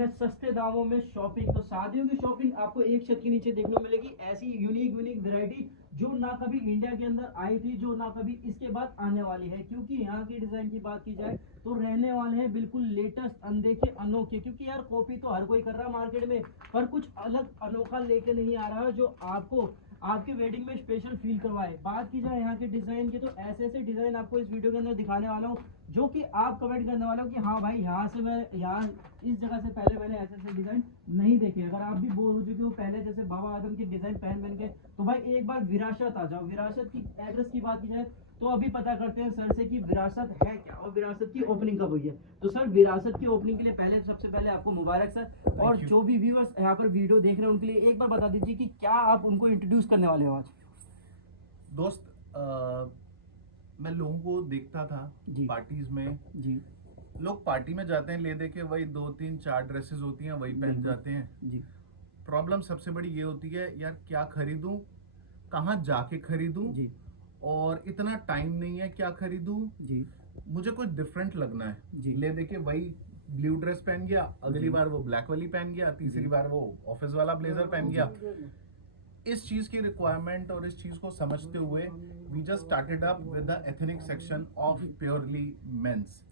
है सस्ते दामों में शॉपिंग। तो शादियों की शॉपिंग आपको एक छत के नीचे देखने को मिलेगी। ऐसी यूनिक वैरायटी जो ना कभी इंडिया के अंदर आई थी, जो ना कभी इसके बाद आने वाली है। क्योंकि यहाँ की डिजाइन की बात की जाए तो रहने वाले हैं बिल्कुल लेटेस्ट, अनदेखे, अनोखे। क्योंकि यार कॉपी तो हर कोई कर रहा है मार्केट में, पर कुछ अलग अनोखा लेके नहीं आ रहा है जो आपको आपके वेडिंग में स्पेशल फील करवाए। बात की जाए यहाँ के डिजाइन की तो ऐसे ऐसे डिजाइन आपको इस वीडियो के अंदर दिखाने वाला हूँ जो कि आप कमेंट करने वाले हो कि हाँ भाई यहाँ से मैं यहाँ इस जगह से पहले मैंने ऐसे ऐसे डिजाइन नहीं देखे। अगर आप भी बोर हो चुके हो पहले जैसे बाबा आदम के डिजाइन पहन के, तो भाई एक बार विरासत आ जाओ। विरासत की एड्रेस की बात की जाए तो अभी पता करते हैं सर से कि विरासत है क्या और विरासत की ओपनिंग कब हुई है। तो सर विरासत की ओपनिंग के लिए पहले सबसे पहले आपको मुबारक सर, और जो भी व्यूअर्स यहाँ पर वीडियो देख रहे हैं उनके लिए एक बार बता दीजिए कि क्या आप उनको इंट्रोड्यूस करने वाले हो आज। दोस्त, मैं लोगों को देखता था पार्टीज में जी। लोग पार्टी में जाते हैं, ले दे के वही 2 3 4 ड्रेसेस होती हैं, वही पहन जाते हैं जी। प्रॉब्लम सबसे बड़ी ये होती है यार, क्या खरीदूं, कहाँ जाके खरीदूं जी। और इतना टाइम नहीं है, क्या खरीदूं जी। मुझे कुछ डिफरेंट लगना है। जी। ले दे के वही ब्लू ड्रेस पहन गया, अगली बार वो ब्लैक वाली पहन गया, तीसरी बार वो ऑफिस वाला ब्लेजर पहन गया। इस चीज की रिक्वायरमेंट और इस चीज को समझते हुए we just started up with the ethnic section of purely men's.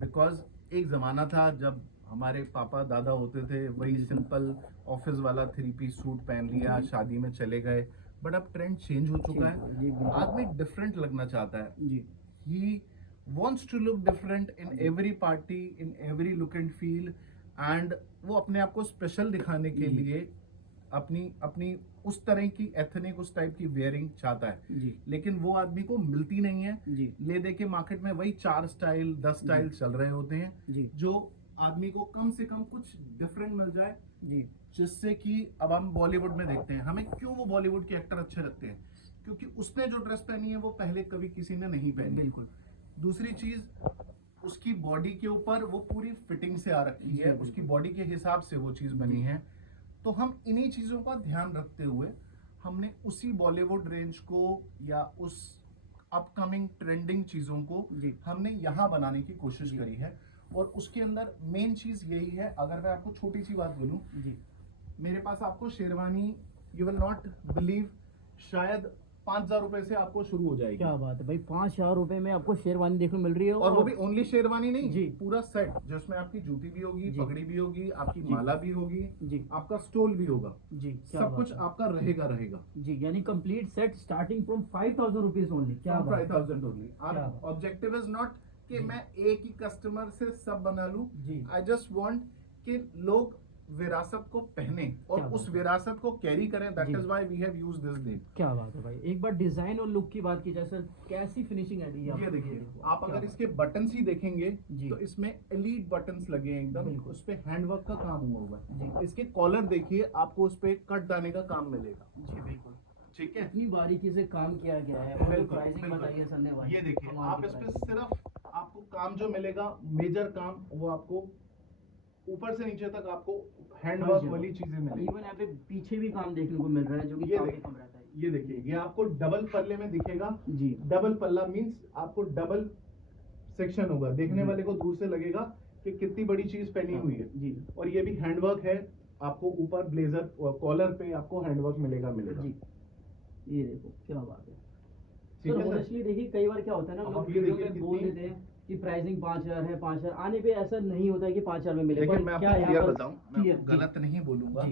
Because एक जमाना था जब हमारे पापा दादा होते थे वही सिंपल ऑफिस वाला 3 पीस सूट पहन लिया, शादी में चले गए। बट अब ट्रेंड चेंज हो चुका है, आदमी डिफरेंट लगना चाहता है। ही wants to look different in every party, in every look and feel, and वो अपने आप को स्पेशल दिखाने के लिए अपनी उस तरह की एथनिक, उस टाइप की वेयरिंग चाहता है। लेकिन वो आदमी को मिलती नहीं है। ले दे के मार्केट में वही 4 स्टाइल 10 स्टाइल चल रहे होते हैं, जो आदमी को कम से कम कुछ डिफरेंट मिल जाए। जिससे कि अब हम बॉलीवुड में देखते हैं, हमें क्यों वो बॉलीवुड के एक्टर अच्छे लगते हैं, क्योंकि उसने जो ड्रेस पहनी है वो पहले कभी किसी ने नहीं पहनी। बिल्कुल। दूसरी चीज, उसकी बॉडी के ऊपर वो पूरी फिटिंग से आ रखी है, उसकी बॉडी के हिसाब से वो चीज बनी है। तो हम इन्हीं चीजों का ध्यान रखते हुए हमने उसी बॉलीवुड रेंज को या उस अपकमिंग ट्रेंडिंग चीजों को हमने यहाँ बनाने की कोशिश करी है। और उसके अंदर मेन चीज यही है, अगर मैं आपको छोटी सी बात बोलूं, मेरे पास आपको sherwani, you will not believe, शायद 5,000 रुपए से आपको शुरू हो जाएगी। क्या बात है भाई, 5,000 रुपए में आपको शेरवानी देखने मिल रही है। और वो भी ओनली शेरवानी नहीं जी, पूरा सेट जिसमें आपकी जूती भी होगी, पगड़ी भी होगी, आपकी माला भी होगी जी, आपका स्टोल भी होगा जी, सब कुछ आपका रहेगा जी। यानी complete set starting from 5,000 rupees only. क्या 5,000 ओनली। आप ऑब्जेक्टिव इज नॉट कि मैं एक ही कस्टमर से सब बना लूं। आई जस्ट वांट कि लोग विरासत को पहने और उस विरासत को कैरी करें। That is why we have used this name. क्या बात है भाई। एक बार डिजाइन और लुक की बात की जाए सर, कैसी फिनिशिंग है ये देखिए, आप अगर इसके बटन्स ही देखेंगे तो इसमें एलीट बटन्स लगे हैं एकदम, उस पे हैंडवर्क का काम हुआ है। इसके कॉलर देखिए, आपको उस पे कट दाने का काम मिलेगा जी। बिल्कुल ठीक है, इतनी बारीकी से काम किया गया है। और प्राइसिंग बताइए सर ने भाई। ये देखिए, आप इस पे सिर्फ आपको काम जो मिलेगा, मेजर काम, वो आपको ऊपर से नीचे तक आपको हैंडवर्क वाली चीजें मिलेगी। इवन यहाँ पे पीछे भी काम देखने को मिल रहा है जो कि काफी कम रहता है। ये देखिए, ये आपको डबल पल्ले में दिखेगा जी। डबल पल्ला मींस आपको डबल सेक्शन होगा, देखने वाले को दूर से लगेगा कि कितनी बड़ी चीज पहनी हुई है जी। और ये भी हैंडवर्क है, आपको ऊपर ब्लेजर कॉलर पे आपको हैंडवर्क मिलेगा जी। ये देखो क्या बात है सर। ऑनेस्टली देखिए, कई बार क्या होता है ना, लोग वीडियो में बोल देते हैं कि प्राइसिंग 5,000 है, 5,000 आने पे ऐसा नहीं होता है कि 5,000 में मिलेगा। मैं आपको क्लियर बताऊं, मैं गलत नहीं बोलूंगा।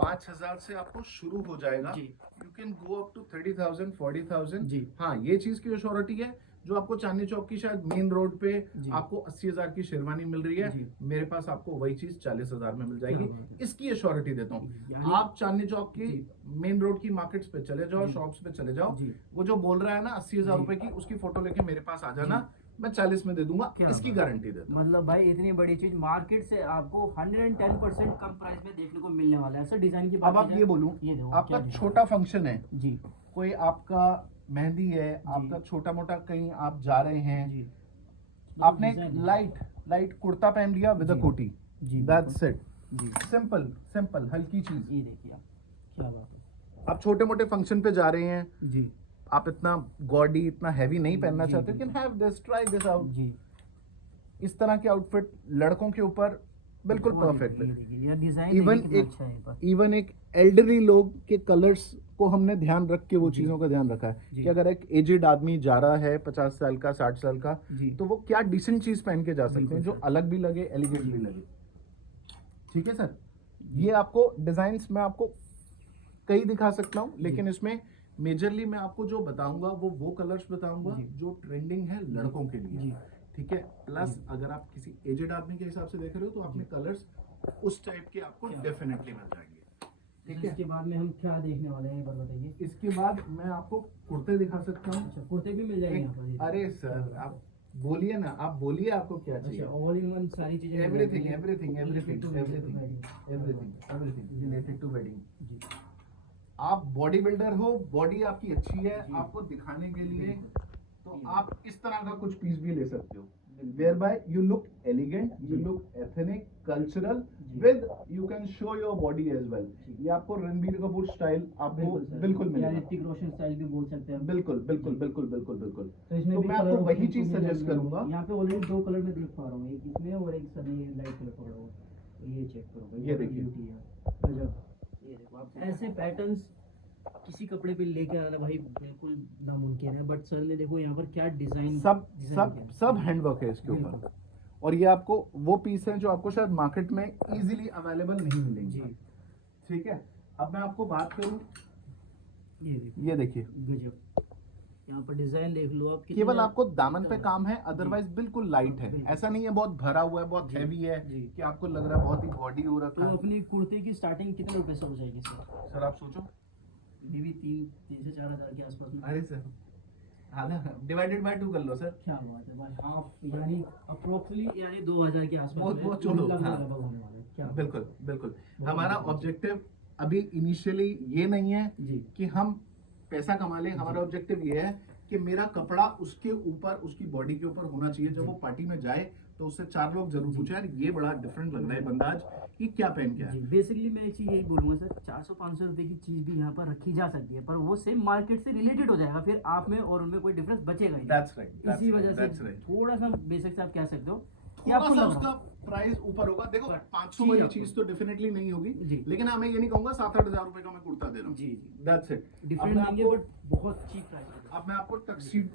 5,000 से आपको शुरू हो जाएगा। You can go up to 30,000 40,000 जी। हाँ, ये चीज की अश्योरिटी है जो आपको चांदनी चौक की शायद मेन रोड पे आपको 80,000 की शेरवानी मिल रही है, मेरे पास आपको वही चीज 40,000 में मिल जाएगी। इसकी अश्योरिटी देता हूँ। आप चांदनी चौक की मेन रोड की मार्केट्स पे चले जाओ, शॉप्स पे चले जाओ, वो जो बोल रहा है ना 80,000 रुपए की, उसकी फोटो लेके मेरे पास आ जाना, मैं 40 में दे दूंगा, इसकी गारंटी देता हूं। मतलब भाई इतनी बड़ी चीज मार्केट से आपको 110% कम प्राइस में देखने को मिलने वाला है सर। डिजाइन की बात, अब आप ये बोलूं, आपका छोटा फंक्शन है जी, कोई आपका मेहंदी है, आपका छोटा मोटा कहीं आप जा रहे हैं जी, आपने लाइट कुर्ता पहन लिया विद अ कोटी जी, दैट्स इट जी। सिंपल हल्की चीज। ये देखिए क्या बात है। आप छोटे मोटे फंक्शन पे जा रहे हैं जी, आप इतना गॉडी, इतना हैवी नहीं पहनना चाहते, can have this, try this out जी। इस तरह के आउटफिट लड़कों के ऊपर बिल्कुल वो देखिए, perfect है। ये देखिए, ये डिजाइन इवन कितना एक अच्छा है पर। इवन एक एल्डरली लोग के कलर्स को हमने ध्यान रख के वो जी। चीज़ों का ध्यान रखा है जी। कि अगर एक एजेड आदमी जा रहा है 50 साल का 60 साल का, जी। तो वो क्या डिसेंट चीज़ पहन के जा सकते बिल्कुल हैं जो सर। अलग भी लगे, एलिगेंट जी। भी लगे। ठीक है सर, ये आपको डिजाइन्स मैं आपको कई दिखा सकता हूँ, लेकिन इसमें मेजरली मैं आपको जो बताऊंगा वो कलर्स बताऊंगा जी। जो ट्रेंडिंग है लड़कों के लिए। जी। ठीक है, प्लस जी। अगर आप किसी एजेड आदमी के हिसाब से देख रहे हो तो आपने कलर्स उस टाइप के आपको क्या? डेफिनेटली मिल जाएंगे। ठीक है, इसके बाद में हम क्या देखने वाले हैं एक बार बताइए। इसके बाद मैं आपको कुर्ते दिखा सकता हूँ। अच्छा, कुर्ते भी मिल जाएंगे यहाँ पर? ये अरे देखिए। सर, आप बोलिए ना, आप बोलिए आपको क्या अच्छा, चाहिए। ऑल इन वन सारी चीजें मिल एवरीथिंग जाएंगी। Everything everything Related to everything wedding। Everything everything related to wedding. जी। आप बॉडी बिल्डर हो, बॉडी आपकी अच्छी है, जी। आपको दिखाने के लिए, तो जी। आप इस तरह का कुछ पीस भी ले सकते हो, whereby you look elegant, you जी। लुक एथनिक, कल्चरल, जी। With you can show your body as well. जी। ये आपको रणबीर कपूर स्टाइल आपको सर। बिल्कुल या मिलेगा। ऋतिक रोशन स्टाइल भी बोल सकते हैं हम। बिल्कुल बिल्कुल जी। बिल्कुल बिल्कुल बिल्कुल। तो इसमें तो भी मैं कलर आपको वही ऑप्शन चीज तो मिल सजेस्ट जाएंगे। करूंगा। यहाँ पे ऑलरेडी 2 कलर में देख पा रहा हूँ, एक इसमें और एक सर ये लाइट कलर पकड़ा हुआ है। ये चेक करो भाई, ये बहुत देखिए। beauty है। गजब। ये देखो आप ऐसे पैटर्न्स किसी कपड़े पे लेके आना भाई बिल्कुल नामुमकिन है, बट सर ने देखो यहाँ पर क्या डिजाइन सब सब हैंडवर्क है इसके ऊपर, बिल्कुल। और ये आपको वो पीस है जो आपको शायद मार्केट में इजीली अवेलेबल नहीं मिलेंगे। जी। ठीक है, अब मैं आपको बात करूं, ये देखो, ये देखिए, गजब। यहाँ पर डिजाइन देख लो आप, कितना केवल आपको दामन पे काम है, जी। अदरवाइज बिल्कुल लाइट है। बिल्कुल। ऐसा नहीं है बहुत भरा हुआ है, बहुत जी। हैवी है जी। कि आपको लग रहा है बहुत ही बॉडी हो तो रखा है। अपनी कुर्ते की स्टार्टिंग कितने रुपए से हो जाएगी सर? सर आप सोचो, ये भी 3 से 4 हजार के आसपास में। अरे सर आधा डिवाइडेड बाय 2 कर लो सर। क्या बात है भाई, हाफ यानी अप्रोक्सीमेटली यानी 2000 के आसपास वो में छोड़ो, लगभग हाँ। लगभग होने वाला है। क्या बिल्कुल बिल्कुल, बहुत हमारा बढ़िया। ऑब्जेक्टिव अभी इनिशियली ये नहीं है जी। कि हम पैसा कमा लें। हमारा ऑब्जेक्टिव ये है कि मेरा कपड़ा उसके ऊपर, उसकी बॉडी के ऊपर होना चाहिए। जब वो पार्टी में जाए तो उससे 4 लोग जरूर पूछे, यार ये बड़ा डिफरेंट लग रहा है बंदा आज, ये क्या पहन के जी, आया। बेसिकली मैं एक चीज यही बोलूंगा सर, 400-500 रुपए की चीज भी यहाँ पर रखी जा सकती है, पर वो सेम मार्केट से रिलेटेड हो जाएगा, फिर आप में और उनमें कोई डिफरेंस बचेगा ही नहीं। That's right, that's इसी right, वजह that's से right. थोड़ा सा बेसिक से आप कह सकते हो कि थोड़ा आपको सा लग उसका रहा प्राइस ऊपर होगा। देखो पर 500 चीज वाली आपको- चीज तो डेफिनेटली नहीं होगी, जी। लेकिन हाँ मैं ये नहीं कहूंगा 7-8 हजार रुपए का मैं कुर्ता दे रहा हूँ। जी, जी। That's it. डिफरेंट अब मैं देंगे आपको- बट बहुत चीप प्राइस है। अब मैं आपको टक्सीड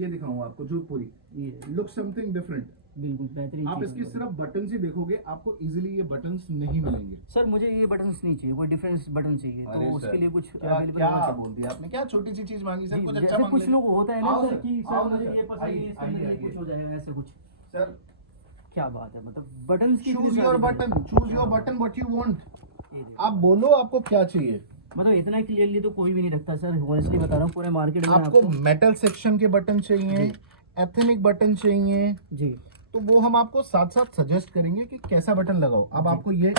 ये दिखाऊंगा आपको, जोधपुरी ये लुक समथिंग डिफरेंट। बिल्कुल बेहतरीन आप चीज इसके है। सिर्फ बटन्स ही देखोगे, आपको इजीली ये बटन्स नहीं मिलेंगे। सर मुझे ये बटन्स नहीं चाहिए, कोई डिफरेंस बटन चाहिए, अरे तो सर, उसके लिए कुछ क्या अवेलेबल क्या होना चाहिए। बोल दिया आपने, क्या छोटी सी चीज मांगी सर, जी, कुछ अच्छा जैसे मांग कुछ लेंगे। लोग होता है ना आओ सर सर, कि आओ सर मुझे सर, ये पसंद आइए, नहीं है, इसके आइए, अंदर ये आइए। कुछ हो जाएगा, ऐसे कुछ। सर क्या बात है, मतलब बटन्स की choose your button, choose your button what you want. ये देखो। आप बोलो आपको क्या चाहिए। मतलब इतना क्लियरली तो कोई भी नहीं रखता सर, ऑनेस्टली बता रहा हूँ, पूरे मार्केट में आपको मेटल सेक्शन के बटन चाहिए, एथनिक बटन चाहिए, जी तो वो हम आपको साथ साथ सजेस्ट करेंगे कि कैसा बटन लगाओ। अब आपको ये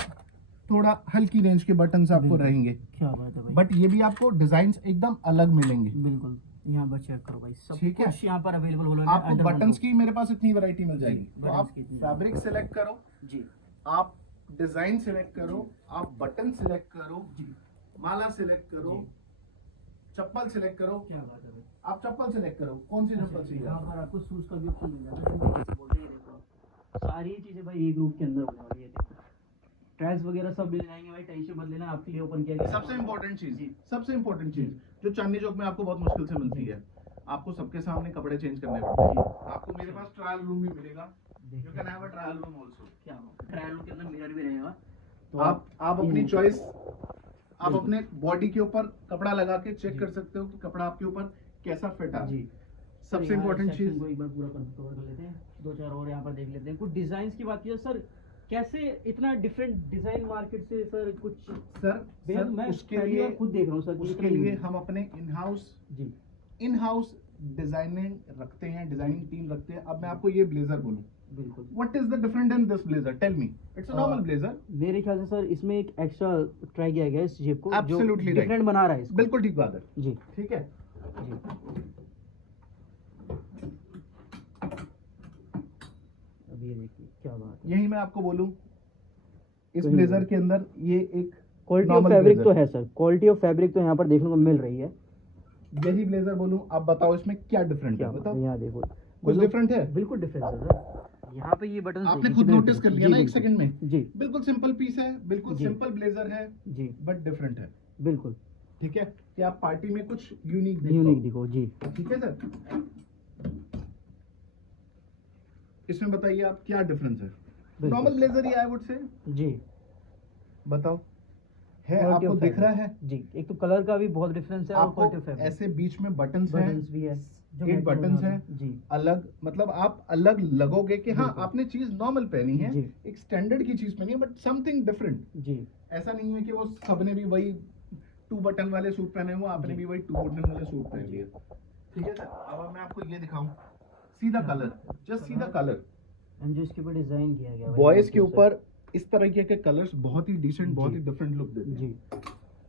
थोड़ा हल्की रेंज के बटन आपको बिल्कुल। रहेंगे, क्या बात है भाई, बट ये भी आपको डिजाइन एकदम अलग मिलेंगे। बिल्कुल। यहाँ पर चेक करो भाई, सब ठीक है। कुछ यहाँ पर अवेलेबल होना आपको बटन्स की मेरे पास इतनी वैरायटी मिल जाएगी, तो buttons आप की इतनी फैब्रिक सिलेक्ट करो, जी आप डिजाइन सिलेक्ट करो, आप बटन सिलेक्ट करो, जी। माला सिलेक्ट करो, चप्पल सिलेक्ट करो। क्या बात है भाई, आप चप्पल सिलेक्ट करो, कौन सी चप्पल चाहिए यहाँ आपको? पर आपको शूज का भी ऑप्शन मिल जाएगा। बोलते ही देखो सारी चीजें भाई एक ग्रुप के अंदर होने वाली है। देखो ट्रैक्स वगैरह सब मिल जाएंगे भाई, टेंशन मत लेना, आपके लिए ओपन किया गया। सबसे इम्पोर्टेंट चीज, जी। सबसे इम्पोर्टेंट चीज जो चांदनी चौक में आपको बहुत मुश्किल से मिलती है, आपको सबके सामने कपड़े चेंज करने पड़ते हैं। आपको मेरे पास ट्रायल रूम भी मिलेगा, you can have a trial room also. क्या ट्रायल रूम के अंदर मिरर भी रहेगा, तो आप अपनी ये- चॉइस, आप बिल्कुल। अपने बॉडी के ऊपर कपड़ा लगा के चेक जी। कर सकते हो कि कपड़ा आपके ऊपर कैसा फिट आ। जी। सबसे यहाँ इम्पोर्टेंट section चीज, को एक बार पूरा कवर कर लेते हैं, 2-4 और यहाँ पर देख लेते हैं। कुछ डिजाइन की बात की सर, कैसे इतना डिफरेंट डिजाइन मार्केट से सर कुछ सर मैं उसके पहली लिए बार खुद देख रहा हूँ सर कि उसके इतना लिए unique। हम अपने जी इन हाउस डिजाइनिंग रखते हैं, डिजाइनिंग टीम रखते हैं। अब मैं आपको ये ब्लेजर बोलूं, बिल्कुल। What is the different in this blazer, tell me. It's a normal blazer. मेरे ख्याल से सर इसमें एक एक्स्ट्रा ट्राई किया गया है इस जेब को, जो Absolutely right. डिफरेंट बना रहा है इसको। बिल्कुल ठीक बात है, जी ठीक है। जी। अब ये देखिए क्या बात है, यही मैं आपको बोलूं, इस कहीं ब्लेजर नहीं। के अंदर ये एक quality of normal fabric blazer। तो है सर, क्वालिटी ऑफ फैब्रिक तो यहाँ पर देखने को मिल रही है। यही ब्लेजर बोलूं, आप बताओ इसमें क्या डिफरेंट क्या है, बात बताओ। है, यहाँ देखो कुछ डिफरेंट है? बिल्कुल डिफरेंस है सर। यहाँ पे ये बटन आपने खुद नोटिस कर लिया ना एक सेकंड में। जी बिल्कुल सिंपल पीस है, बिल्कुल जी। सिंपल ब्लेजर है, जी बट डिफरेंट है। बिल्कुल ठीक है, कि आप पार्टी में कुछ यूनिक यूनिक दिखो जी। ठीक है सर, इसमें बताइए आप क्या डिफरेंस है? बिल्कुल। नॉर्मल ब्लेजर ही आई वुड से। जी बताओ, है क्वालिटी आपको ऑफ दिख रहा है? जी, एक तो कलर का भी बहुत डिफरेंस है और आपको क्वालिटी ऑफ फैब्रिक, ऐसे बीच में बटन्स हैं, बटन्स भी है जो 8 मेटल बटन्स वाला हैं जी अलग, मतलब आप अलग लगोगे कि हाँ बिल्कुल। आपने चीज नॉर्मल पहनी है, जी। एक स्टैंडर्ड की चीज पहनी है, बट समथिंग डिफरेंट। जी ऐसा नहीं है कि वो सबने भी वही 2 बटन वाले सूट पहने हुए, आपने जी। भी वही 2 बटन वाले सूट पहन लिए। ठीक है सर, अब मैं आपको ये दिखाऊं, सीधा कलर, जस्ट सीधा कलर। एंड जो इसके ऊपर डिजाइन किया गया है बॉयज के ऊपर इस तरह के कलर्स बहुत ही डिसेंट, बहुत जी। ही डिफरेंट लुक देते हैं। जी।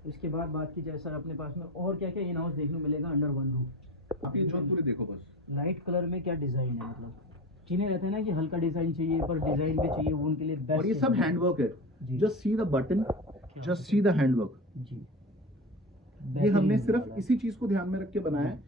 इसके बाद बात की जाए सर अपने पास में और क्या क्या इन हाउस देखने को मिलेगा अंडर वन रूफ। आप ये जोधपुरी देखो बस, लाइट कलर में क्या डिजाइन है, मतलब चीने रहते हैं ना कि हल्का डिजाइन चाहिए पर डिजाइन भी चाहिए, वो उनके लिए बेस्ट। और ये सब हैंडवर्क है, जी। Just see the button, just see the handwork. जी ये हमने बेहतरीन सिर्फ वाला है। इसी चीज को ध्यान में रख के बनाया है।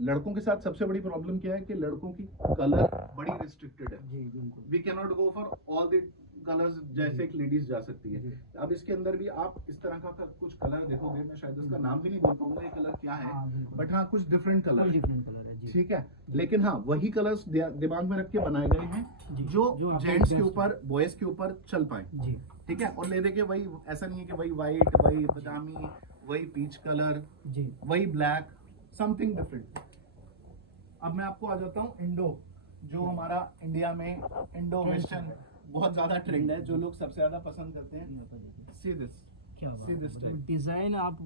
लड़कों के साथ सबसे बड़ी प्रॉब्लम क्या है कि लड़कों की कलर बड़ी रिस्ट्रिक्टेड है। जी बिल्कुल। We can not go for all the colours जैसे एक लेडीज जा सकती है। जी। अब इसके अंदर भी आप इस तरह का कुछ कलर देखोगे, मैं शायद उसका नाम भी नहीं बोल पाऊंगा ये कलर क्या है, हाँ, बिल्कुल। बट हाँ कुछ डिफरेंट कलर है। डिफरेंट कलर है जी। ठीक है, लेकिन हाँ वही कलर्स दिमाग में रख के बनाए गए हैं जी, जो जो आपको जेंट्स के best ऊपर, बॉयज के ऊपर चल पाए। जी ठीक है, और ले दे के वही, ऐसा नहीं है कि वही वाइट, वही बदामी, वही पीच कलर, जी वही ब्लैक, समथिंग डिफरेंट। अब मैं आपको आ जाता हूँ इंडो, जो हमारा इंडिया में इंडो वेस्टर्न बहुत ज्यादा ट्रेंड है, जो लोग सबसे ज्यादा पसंद करते हैं। सी दिस, क्या बात See है, this मतलब type. डिजाइन आप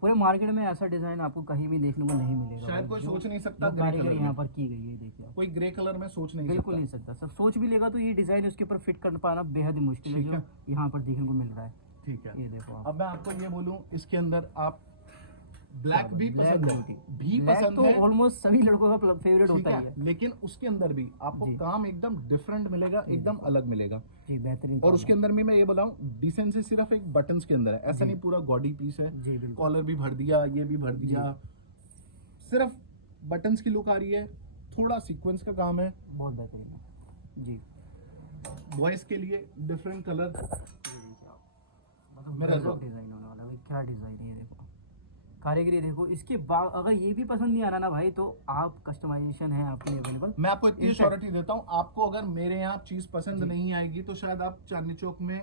पूरे मार्केट में ऐसा डिजाइन आपको कहीं भी देखने को नहीं मिलेगा। शायद कोई सोच नहीं सकता जो ग्रे कारीगरी कलर यहाँ में, पर की गई है, देखिए आप। कोई ग्रे कलर में सोच नहीं बिल्कुल सकता। नहीं सकता सर, सोच भी लेगा तो ये डिजाइन उसके ऊपर फिट कर पाना बेहद ही मुश्किल है, ठीक जो है। यहाँ पर देखने को मिल रहा है। ठीक है, ये देखो आप, अब मैं आपको ये बोलूं, इसके अंदर आप ब्लैक भी ब्लैक पसंद है, भी पसंद तो है, ऑलमोस्ट सभी लड़कों का फेवरेट ठीक होता ही है, है। लेकिन उसके अंदर भी आपको जी। काम एकदम डिफरेंट मिलेगा, एकदम अलग मिलेगा। जी बेहतरीन। और उसके अंदर भी मैं ये बताऊं, डिसेंसी सिर्फ एक बटन्स के अंदर है, ऐसा नहीं पूरा गॉडी पीस है। जी बिल्कुल। कॉलर भी भर दिया, ये भी भर दिया, सिर्फ बटन्स की लुक आ रही है, थोड़ा सीक्वेंस का काम है। बहुत बेहतरीन है जी। बॉयज के लिए डिफरेंट कलर, मतलब मेरा गजब डिजाइन होने वाला है भाई, क्या डिजाइन है ये देखो, कारीगरी देखो। इसके बाद अगर ये भी पसंद नहीं आ रहा ना भाई, तो आप कस्टमाइजेशन है आपके लिए अवेलेबल। मैं आपको इतनी In fact- श्योरिटी देता हूँ, आपको अगर मेरे यहाँ चीज पसंद नहीं आएगी तो शायद आप चांदनी चौक में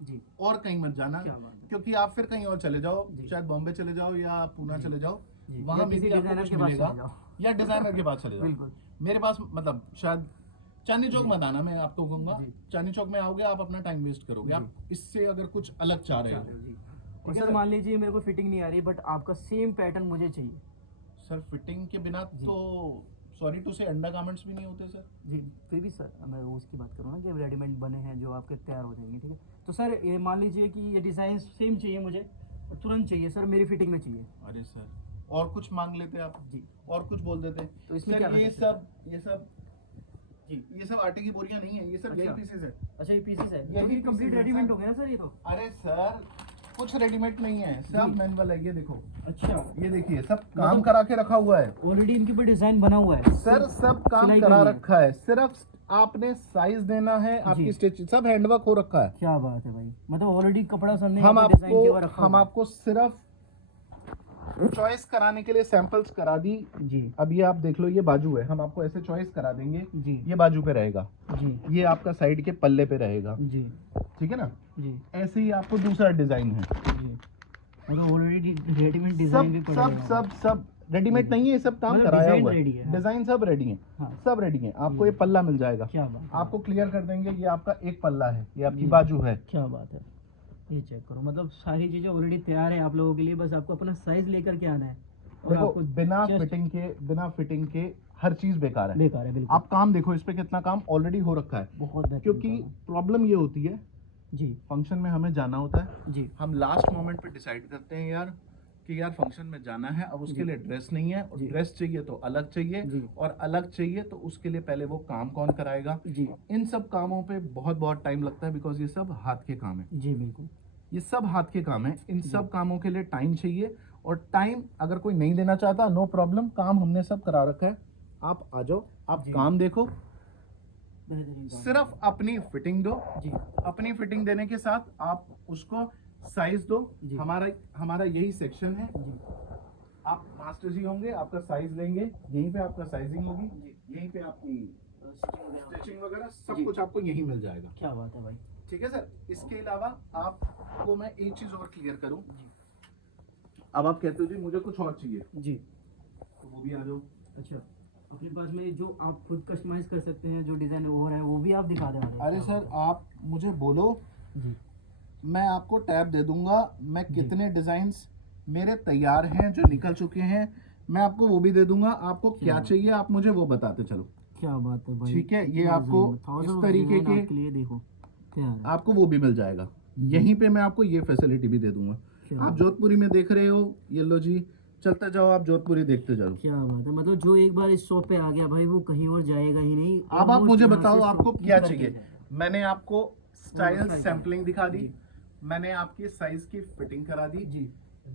जी और कहीं मत जाना, क्या बात है। क्योंकि आप फिर कहीं और चले जाओ, जी। शायद बॉम्बे चले जाओ या पूना जी। चले जाओ, जी, वहां या में किसी भी आपको डिजाइनर कुछ के पास मिलेगा, चले जाओ। या डिजाइनर के पास चले जाओ। बिल्कुल। मेरे पास मतलब शायद चांदनी चौक जी। मत आना, मैं आपको कहूंगा जी। चांदनी चौक में आओगे आप अपना टाइम वेस्ट करोगे, जी। आप इससे अगर कुछ अलग चाह रहे हो। जी। ठीक और है सर सर? मान लीजिए मेरे को फिटिंग नहीं आ रही, बट आपका सेम पैटर्न मुझे चाहिए। सर फिटिंग के बिना जी। तो सॉरी टू से अंडर गारमेंट्स भी नहीं होते सर। जी फिर भी सर मैं उसकी बात करूँ ना कि रेडीमेड बने हैं जो आपके तैयार हो जाएंगे, ठीक है। तो सर ये मान लीजिए कि ये डिज़ाइन सेम चाहिए मुझे और तुरंत चाहिए सर, मेरी फिटिंग में चाहिए। अरे सर, और कुछ मांग लेते आप जी। और कुछ बोल देते, तो इसमें सर क्या कर ये सकते हैं? सब जी। ये सब आटे की बोरियां नहीं है, ये सब यही अच्छा। पीसेस है। अच्छा ये पीसेस है, यही तो ये pieces कंप्लीट है, रेडीमेड सर। हो गया ना सर ये तो। अरे सर कुछ रेडीमेड नहीं है, सब जी। मैनुअल है, ये देखो, अच्छा ये देखिए सब काम मतलब- करा के रखा हुआ है ऑलरेडी इनके ऊपर डिज़ाइन बना हुआ है सर, सब काम सिलाई करा करनी है। रखा है, सिर्फ आपने साइज देना है, आपकी जी। स्टिच, सब हैंडवर्क हो रखा है। क्या बात है भाई, मतलब ऑलरेडी कपड़ा सर ने हम यहाँ पे डिजाइन के ऊपर रखा हम हुआ है। आपको सिर्फ चॉइस कराने के लिए सैंपल्स करा दी। जी अब ये आप देख लो, ये बाजू है, हम आपको ऐसे चॉइस करा देंगे, जी ये बाजू पे रहेगा, जी ये आपका साइड के पल्ले पे रहेगा, जी ठीक है ना। जी ऐसे ही आपको दूसरा डिजाइन है, जी, मतलब ऑलरेडी रेडीमेड डिजाइन भी सब पड़ा सब हुआ है। सब सब रेडीमेड नहीं है, ये सब काम मतलब कराया design हुआ ready है, है। डिजाइन सब रेडी है, हाँ। सब रेडी है। आपको ये पल्ला मिल जाएगा, क्या बात है। आपको क्लियर कर देंगे, ये आपका एक पल्ला है, ये आपकी जी। बाजू है। क्या बात है, ये चेक करो, मतलब सारी चीजें ऑलरेडी तैयार है आप लोगों के लिए, बस आपको अपना साइज लेकर के आना है। और देखो आपको बिना just फिटिंग के हर चीज बेकार है। बेकार है बिल्कुल। आप काम देखो, इस पे कितना काम ऑलरेडी हो रखा है, बहुत बेहतरीन क्योंकि काम है। प्रॉब्लम ये होती है, जी फंक्शन में हमें जाना होता है, जी हम लास्ट मोमेंट पे डिसाइड करते हैं यार कि यार फंक्शन में जाना है, अब उसके जी। लिए ड्रेस नहीं है, और जी। ड्रेस चाहिए तो अलग चाहिए, जी। और अलग चाहिए तो उसके लिए पहले वो काम कौन कराएगा। जी इन सब कामों पे बहुत टाइम लगता है, बिकॉज ये सब हाथ के काम है, जी बिल्कुल। ये सब हाथ के काम है, इन सब कामों के लिए टाइम चाहिए। और टाइम अगर कोई नहीं देना चाहता, नो प्रॉब्लम, काम हमने सब करा रखा है, आप आ जाओ, आप जी। काम देखो, बेहतरीन काम। सिर्फ अपनी फिटिंग दो, जी अपनी फिटिंग देने के साथ आप उसको साइज दो। जी। हमारा यही सेक्शन है। जी आप मास्टर जी होंगे, आपका साइज लेंगे, यहीं पे आपका साइजिंग होगी, जी। यहीं पे आपकी स्टिचिंग वगैरह सब जी। कुछ आपको यहीं मिल जाएगा। क्या बात है भाई। ठीक है सर। इसके अलावा आपको मैं एक चीज और क्लियर करूं। जी अब आप कहते हो जी मुझे कुछ और चाहिए, जी। तो वो भी आ जाओ। अच्छा, अपने पास में जो आप खुद कस्टमाइज कर सकते हैं, जो डिज़ाइन हो रहा है वो भी आप दिखा दें। अरे सर आप मुझे बोलो, जी मैं आपको टैब दे दूंगा। मैं जी। कितने डिजाइन्स मेरे तैयार हैं जो निकल चुके हैं, मैं आपको वो भी दे दूंगा। आपको क्या बात। चाहिए आप मुझे वो बताते चलो। क्या बात है भाई। ठीक है, ये कितना आपको design, thousands इस of तरीके design के आपके लिए देखो क्या है। आपको वो भी मिल जाएगा। यहीं पे मैं आपको ये फैसिलिटी भी दे दूंगा। क्या आप बात। जोधपुरी में देख रहे हो, ये लो जी, चलते जाओ आप जोधपुरी देखते जाओ। क्या बात है, मतलब जो एक बार इस शॉप पे आ गया भाई वो कहीं और जाएगा ही नहीं। अब आप Almost मुझे यहाँ बताओ से आपको shop क्या करके चाहिए। जाएगा। मैंने आपको स्टाइल size सैंपलिंग दिखा दी, जी। मैंने आपकी साइज की फिटिंग करा दी। जी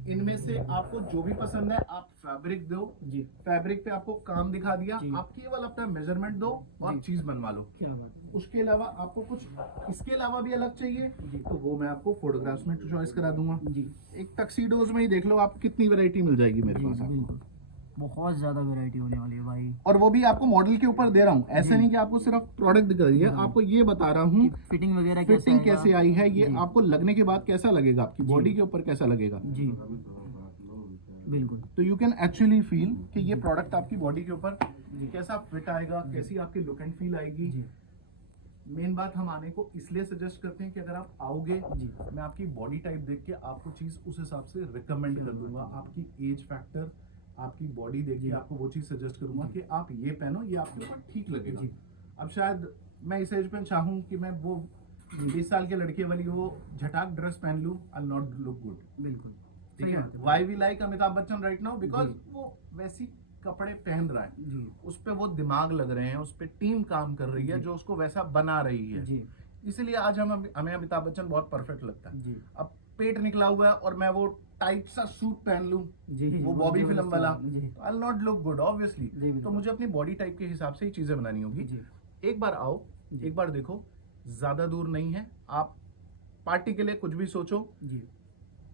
इनमें से आपको जो भी पसंद है आप फैब्रिक दो, जी। फैब्रिक पे आपको काम दिखा दिया। जी। आप केवल अपना मेजरमेंट दो और जी। चीज बनवा लो। क्या बात है। उसके अलावा आपको कुछ इसके अलावा भी अलग चाहिए जी। तो वो मैं आपको फोटोग्राफ्स में चॉइस करा दूंगा। जी एक टक्सीडोज में ही देख लो आप कितनी वैरायटी मिल जाएगी मेरे जी पास आपको। बिल्कुल, बहुत ज़्यादा वैरायटी होने वाली है भाई। और वो भी आपको मॉडल के ऊपर दे रहा हूँ, ऐसे जी। नहीं कि आपको सिर्फ प्रोडक्ट दिखा रही है, जी। आपको ये बता रहा हूँ फिटिंग वगैरह फिटिंग कैसे आई है, ये जी। आपको लगने के बाद कैसा लगेगा, आपकी जी। बॉडी के ऊपर कैसा लगेगा। जी बिल्कुल। तो यू कैन एक्चुअली फील कि ये प्रोडक्ट आपकी बॉडी के ऊपर कैसा फिट आएगा, कैसी आपकी लुक एंड फील आएगी। जी मेन बात हम आने को इसलिए सजेस्ट करते हैं कि अगर आप आओगे जी। मैं आपकी बॉडी टाइप देख के आपको चीज उस हिसाब से रिकमेंड कर दूंगा। आपकी एज फैक्टर, आपकी बॉडी देख के जी। आपको वो चीज सजेस्ट करूंगा जी। कि आप ये पहनो, ये आपके ऊपर ठीक लगेगा। जी। अब शायद मैं इस एज पे चाहूँ कि मैं वो 20 साल के लड़के वाली वो झटाक ड्रेस पहन लूं, आई नॉट लुक गुड। बिल्कुल ठीक सही है, बात है। Why we like Amitabh Bachchan right now because जी। वो वैसी कपड़े पहन रहा है, जी उस पे वो दिमाग लग रहे हैं, उस पे टीम काम कर रही है जी। जो उसको वैसा बना रही है। जी इसीलिए आज हमें अमिताभ बच्चन बहुत परफेक्ट लगता है। जी अब पेट निकला हुआ है और मैं वो टाइट सा सूट पहन लूं, जी। वो बॉबी जो फिल्म वाला, जी आई नॉट लुक गुड ऑब्वियसली। जी, बिल्कुल। तो मुझे अपनी बॉडी टाइप के हिसाब से ही चीजें बनानी होगी। जी एक बार आओ, जी। एक बार देखो, ज्यादा दूर नहीं है। आप पार्टी के लिए कुछ भी सोचो जी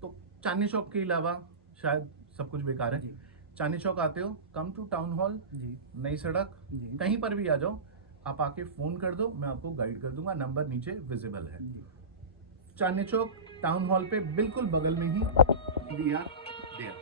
तो चांदनी चौक के अलावा शायद सब कुछ बेकार है। जी चांदनी चौक आते हो, कम टू टाउन हॉल, जी नई सड़क, जी। कहीं पर भी आ जाओ, आप आके फोन कर दो, मैं आपको गाइड कर दूंगा। नंबर नीचे विजिबल है। जी। चांदनी चौक टाउन हॉल पे बिल्कुल बगल में ही वी आर देयर।